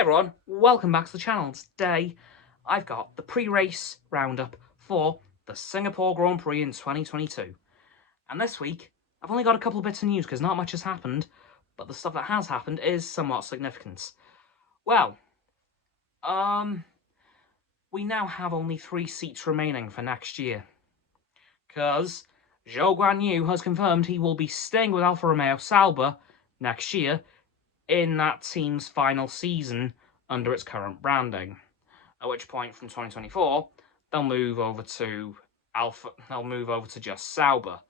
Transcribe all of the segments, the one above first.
everyone, welcome back to the channel. Today I've got the pre-race roundup for the Singapore Grand Prix in 2022. And this week, I've only got a couple of bits of news because not much has happened, but the stuff that has happened is somewhat significant. Well, we now have only 3 seats remaining for next year. Because Zhou Guanyu has confirmed he will be staying with Alfa Romeo Sauber next year in that team's final season under its current branding. At which point, from 2024, they'll move over to just Sauber.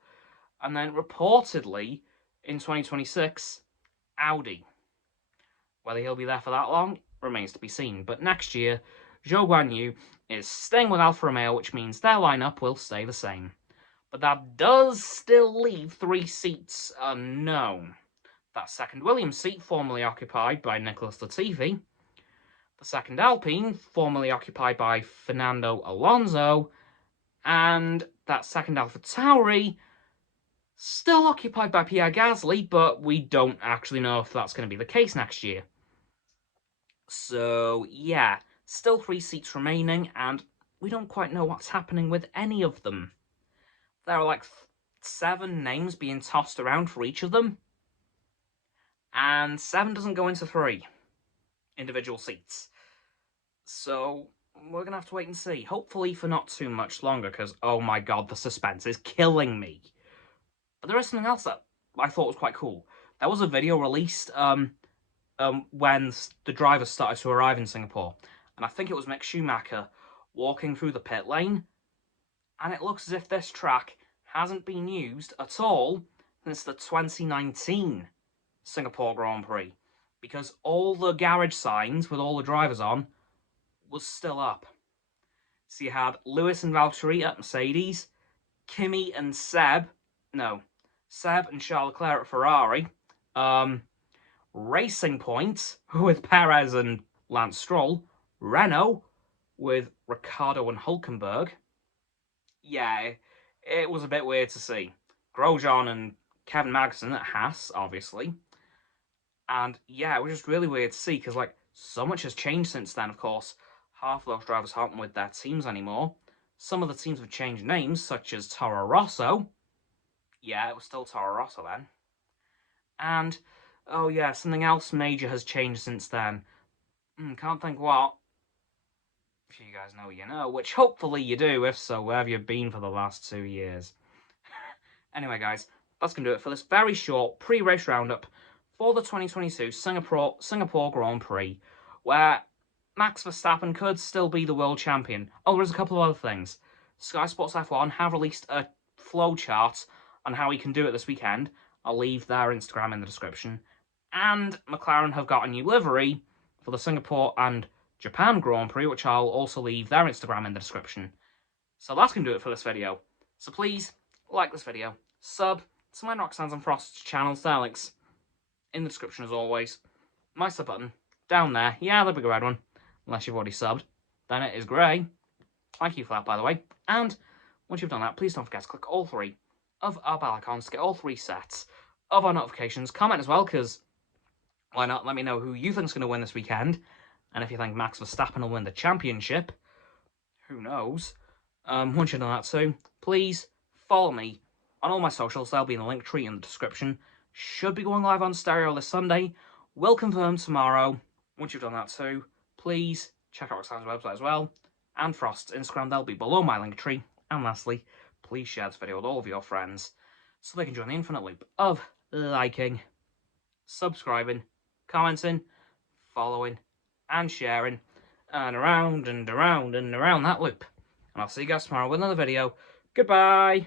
And then, reportedly, in 2026, Audi. Whether he'll be there for that long remains to be seen. But next year, Zhou Guanyu is staying with Alfa Romeo, which means their lineup will stay the same. But that does still leave 3 seats unknown. That second Williams seat, formerly occupied by Nicholas Latifi. The second Alpine, formerly occupied by Fernando Alonso. And that second AlphaTauri, still occupied by Pierre Gasly, but we don't actually know if that's going to be the case next year. So, yeah, still 3 seats remaining, and we don't quite know what's happening with any of them. There are like 7 names being tossed around for each of them. And 7 doesn't go into 3 individual seats. So we're going to have to wait and see. Hopefully for not too much longer, because, oh my god, the suspense is killing me. But there is something else that I thought was quite cool. There was a video released when the drivers started to arrive in Singapore. And I think it was Mick Schumacher walking through the pit lane. And it looks as if this track hasn't been used at all since the 2019 Singapore Grand Prix, because all the garage signs with all the drivers on was still up. So you had Lewis and Valtteri at Mercedes, Kimi and Seb and Charles Leclerc at Ferrari, Racing Point with Perez and Lance Stroll, Renault with Ricciardo and Hülkenberg. Yeah, it was a bit weird to see. Grosjean and Kevin Magnussen at Haas, obviously. And yeah, it was just really weird to see, because like, so much has changed since then. Of course, half of those drivers aren't with their teams anymore. Some of the teams have changed names, such as Toro Rosso. Yeah, it was still Toro Rosso then. And, oh yeah, something else major has changed since then. Can't think what. If you guys know, you know, which hopefully you do. If so, where have you been for the last 2 years? Anyway, guys, that's going to do it for this very short pre-race roundup for the 2022 Singapore Grand Prix, where Max Verstappen could still be the world champion. Oh, there's a couple of other things. Sky Sports F1 have released a flowchart on how he can do it this weekend. I'll leave their Instagram in the description. And McLaren have got a new livery for the Singapore and Japan Grand Prix, which I'll also leave their Instagram in the description. So that's going to do it for this video. So please, like this video, sub to my Roxanne's and Frost's channels, their links in the description as always. My sub button, down there, yeah, the big red one, unless you've already subbed, then it is grey. Thank you for that, by the way. And once you've done that, please don't forget to click all 3 of our bell icons to get all 3 sets of our notifications. Comment as well, because why not? Let me know who you think's going to win this weekend. And if you think Max Verstappen will win the championship, who knows? Once you've done that too, please follow me on all my socials. There'll be in the link tree in the description. Should be going live on stereo this Sunday. Will confirm tomorrow. Once you've done that too, please check out Roxanne's website as well. And Frost's Instagram, they'll be below my link tree. And lastly, please share this video with all of your friends so they can join the infinite loop of liking, subscribing, commenting, following, and sharing, and around and around and around that loop. And I'll see you guys tomorrow with another video. Goodbye!